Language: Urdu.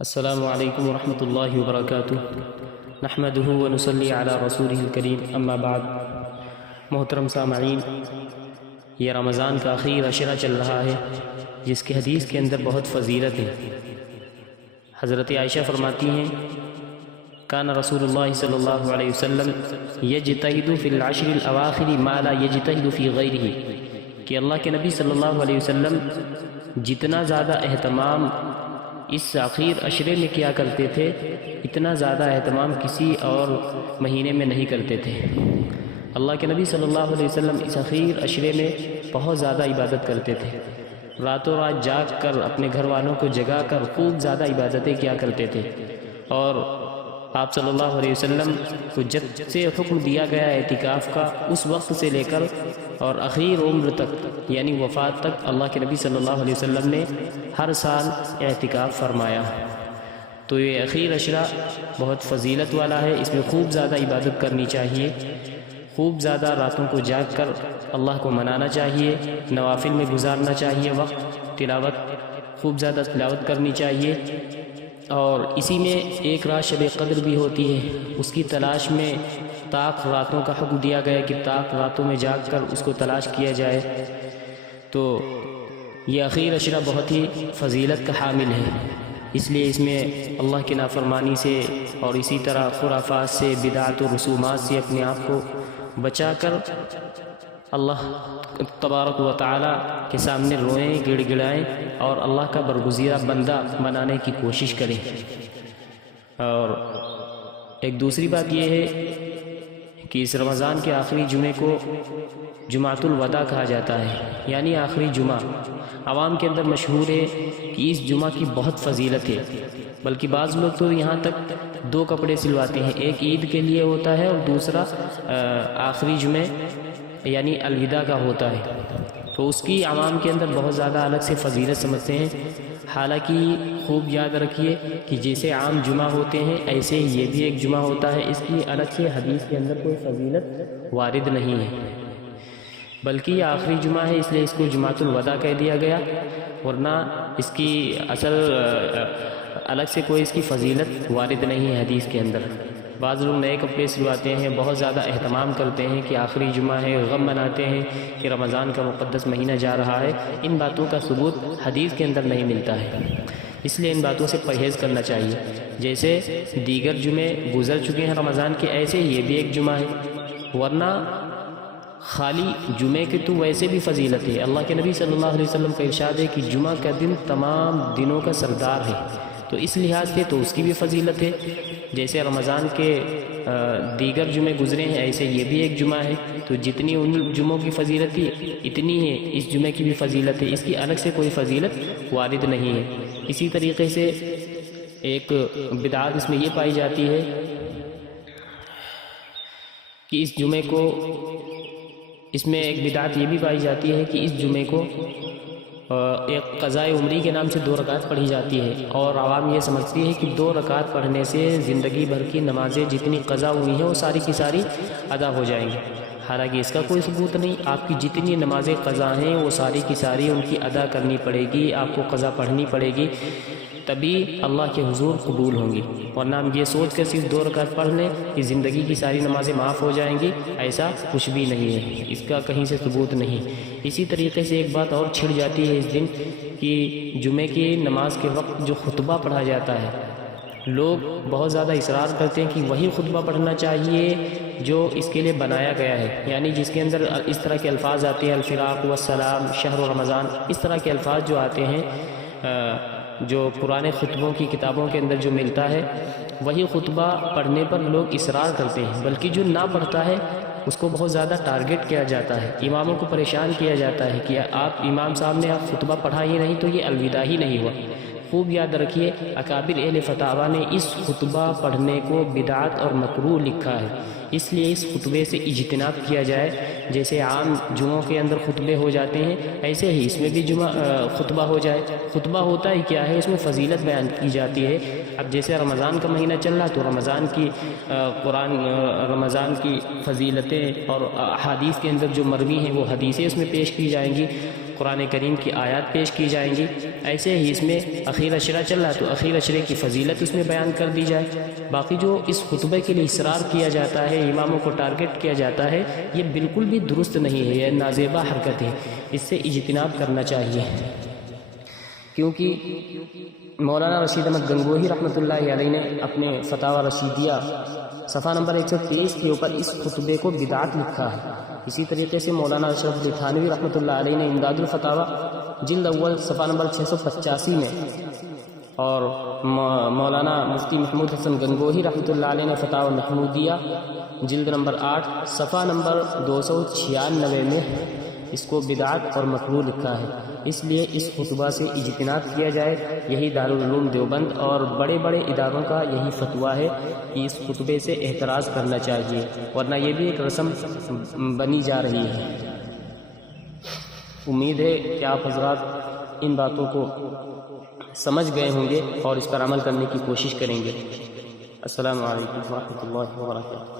السلام علیکم ورحمۃ اللہ وبرکاتہ۔ نحمدہ ونصلی علی رسولہ الکریم، اما بعد۔ محترم سامعین، یہ رمضان کا آخری عشرہ چل رہا ہے جس کی حدیث کے اندر بہت فضیلت ہے۔ حضرت عائشہ فرماتی ہیں کان رسول اللہ صلی اللہ علیہ وسلم یجتہد فی العشر الاواخر ما لا یجتہد فی غیرہ، کہ اللہ کے نبی صلی اللہ علیہ وسلم جتنا زیادہ اہتمام اس آخر عشرے میں کیا کرتے تھے اتنا زیادہ اہتمام کسی اور مہینے میں نہیں کرتے تھے۔ اللہ کے نبی صلی اللہ علیہ وسلم اس آخر عشرے میں بہت زیادہ عبادت کرتے تھے، راتوں رات جاگ کر اپنے گھر والوں کو جگا کر خوب زیادہ عبادتیں کیا کرتے تھے، اور آپ صلی اللہ علیہ وسلم کو جب سے حکم دیا گیا اعتکاف کا اس وقت سے لے کر اور آخر عمر تک یعنی وفات تک اللہ کے نبی صلی اللہ علیہ وسلم نے ہر سال اعتکاف فرمایا۔ تو یہ آخر عشرہ بہت فضیلت والا ہے، اس میں خوب زیادہ عبادت کرنی چاہیے، خوب زیادہ راتوں کو جاگ کر اللہ کو منانا چاہیے، نوافل میں گزارنا چاہیے وقت، خوب زیادہ تلاوت کرنی چاہیے، اور اسی میں ایک رات شب قدر بھی ہوتی ہے، اس کی تلاش میں طاق راتوں کا حکم دیا گیا کہ طاق راتوں میں جاگ کر اس کو تلاش کیا جائے۔ تو یہ آخر عشرہ بہت ہی فضیلت کا حامل ہے، اس لیے اس میں اللہ کی نافرمانی سے اور اسی طرح خرافات سے، بدعت و رسومات سے اپنے آپ کو بچا کر اللہ تبارک و تعالی کے سامنے روئیں، گڑ گڑائیں اور اللہ کا برگزیدہ بندہ بنانے کی کوشش کریں۔ اور ایک دوسری بات یہ ہے کہ اس رمضان کے آخری جمعے کو جمعۃ الوداع کہا جاتا ہے، یعنی آخری جمعہ۔ عوام کے اندر مشہور ہے کہ اس جمعہ کی بہت فضیلت ہے، بلکہ بعض لوگ تو یہاں تک دو کپڑے سلواتے ہیں، ایک عید کے لیے ہوتا ہے اور دوسرا آخری جمعے یعنی الوداع کا ہوتا ہے، تو اس کی عوام کے اندر بہت زیادہ الگ سے فضیلت سمجھتے ہیں۔ حالانکہ خوب یاد رکھیے کہ جیسے عام جمعہ ہوتے ہیں ایسے ہی یہ بھی ایک جمعہ ہوتا ہے، اس کی الگ سے حدیث کے اندر کوئی فضیلت وارد نہیں ہے، بلکہ یہ آخری جمعہ ہے اس لیے اس کو جمعۃ الوداع کہہ دیا گیا، ورنہ اس کی اصل الگ سے کوئی اس کی فضیلت وارد نہیں ہے حدیث کے اندر۔ بعض لوگ نئے کپڑے سلواتے ہیں، بہت زیادہ اہتمام کرتے ہیں کہ آخری جمعہ ہے، غم مناتے ہیں کہ رمضان کا مقدس مہینہ جا رہا ہے۔ ان باتوں کا ثبوت حدیث کے اندر نہیں ملتا ہے، اس لیے ان باتوں سے پرہیز کرنا چاہیے۔ جیسے دیگر جمعے گزر چکے ہیں رمضان کے، ایسے یہ بھی ایک جمعہ ہے، ورنہ خالی جمعے کی تو ویسے بھی فضیلت ہے۔ اللہ کے نبی صلی اللہ علیہ وسلم کا ارشاد ہے کہ جمعہ کا دن تمام دنوں کا سردار ہے، تو اس لحاظ سے تو اس کی بھی فضیلت ہے۔ جیسے رمضان کے دیگر جمعے گزرے ہیں ایسے یہ بھی ایک جمعہ ہے، تو جتنی ان جمعوں کی فضیلت تھی اتنی ہے اس جمعے کی بھی فضیلت ہے، اس کی الگ سے کوئی فضیلت وارد نہیں ہے۔ اسی طریقے سے ایک بدعت اس میں یہ پائی جاتی ہے کہ اس جمعے کو، اس میں ایک بدعت یہ بھی پائی جاتی ہے کہ اس جمعے کو ایک قضاء عمری کے نام سے 2 رکعت پڑھی جاتی ہے، اور عوام یہ سمجھتی ہے کہ 2 رکعت پڑھنے سے زندگی بھر کی نمازیں جتنی قضا ہوئی ہیں وہ ساری کی ساری ادا ہو جائیں گی۔ حالانکہ اس کا کوئی ثبوت نہیں، آپ کی جتنی نمازیں قضا ہیں وہ ساری کی ساری ان کی ادا کرنی پڑے گی، آپ کو قضا پڑھنی پڑے گی، تبھی اللہ کے حضور قبول ہوں گی، ورنہ ہم یہ سوچ کر صرف 2 رکعت پڑھ لیں کہ زندگی کی ساری نمازیں معاف ہو جائیں گی، ایسا کچھ بھی نہیں ہے، اس کا کہیں سے ثبوت نہیں۔ اسی طریقے سے ایک بات اور چھڑ جاتی ہے اس دن کہ جمعے کی نماز کے وقت جو خطبہ پڑھا جاتا ہے، لوگ بہت زیادہ اصرار کرتے ہیں کہ وہی خطبہ پڑھنا چاہیے جو اس کے لیے بنایا گیا ہے، یعنی جس کے اندر اس طرح کے الفاظ آتے ہیں، الفراق والسلام، شہر رمضان، اس طرح کے الفاظ جو آتے ہیں، جو پرانے خطبوں کی کتابوں کے اندر جو ملتا ہے، وہی خطبہ پڑھنے پر لوگ اصرار کرتے ہیں، بلکہ جو نہ پڑھتا ہے اس کو بہت زیادہ ٹارگٹ کیا جاتا ہے، اماموں کو پریشان کیا جاتا ہے کہ آپ امام صاحب نے آپ خطبہ پڑھا ہی نہیں تو یہ الوداع ہی نہیں ہوا۔ خوب یاد رکھیے اکابر اہل فتاوی نے اس خطبہ پڑھنے کو بدعت اور مکروہ لکھا ہے، اس لیے اس خطبے سے اجتناب کیا جائے۔ جیسے عام جمعوں کے اندر خطبے ہو جاتے ہیں ایسے ہی اس میں بھی خطبہ ہو جائے۔ خطبہ ہوتا ہی کیا ہے، اس میں فضیلت بیان کی جاتی ہے۔ اب جیسے رمضان کا مہینہ چل رہا تو رمضان کی رمضان کی فضیلتیں اور احادیث کے اندر جو مروی ہیں وہ حدیثیں اس میں پیش کی جائیں گی، قرآن کریم کی آیات پیش کی جائیں گی، ایسے ہی اس میں اخیر عشرہ چل رہا ہے تو اخیر عشرے کی فضیلت اس میں بیان کر دی جائے۔ باقی جو اس خطبے کے لیے اصرار کیا جاتا ہے، اماموں کو ٹارگٹ کیا جاتا ہے، یہ بالکل بھی درست نہیں ہے، یہ نازیبہ حرکت ہے، اس سے اجتناب کرنا چاہیے۔ کیونکہ مولانا رشید احمد گنگوہی رحمۃ اللہ علیہ نے اپنے فتاوی رشیدیہ صفحہ نمبر 123 کے اوپر اس خطبے کو بدعت لکھا ہے۔ اسی طریقے سے مولانا اشرف علی تھانوی رحمۃ اللہ علیہ نے امداد الفتاوی جلد اول صفحہ نمبر 685 میں، اور مولانا مفتی محمود حسن گنگوہی رحمۃ اللہ علیہ نے فتاوی محمودیہ جلد نمبر 8 صفحہ نمبر 296 میں اس کو بدعت اور مکروہ لکھا ہے۔ اس لیے اس خطبہ سے اجتناب کیا جائے، یہی دارالعلوم دیوبند اور بڑے بڑے اداروں کا یہی فتویٰ ہے کہ اس خطبے سے احتراز کرنا چاہیے، ورنہ یہ بھی ایک رسم بنی جا رہی ہے۔ امید ہے کہ آپ حضرات ان باتوں کو سمجھ گئے ہوں گے اور اس پر عمل کرنے کی کوشش کریں گے۔ السلام علیکم ورحمۃ اللہ وبرکاتہ۔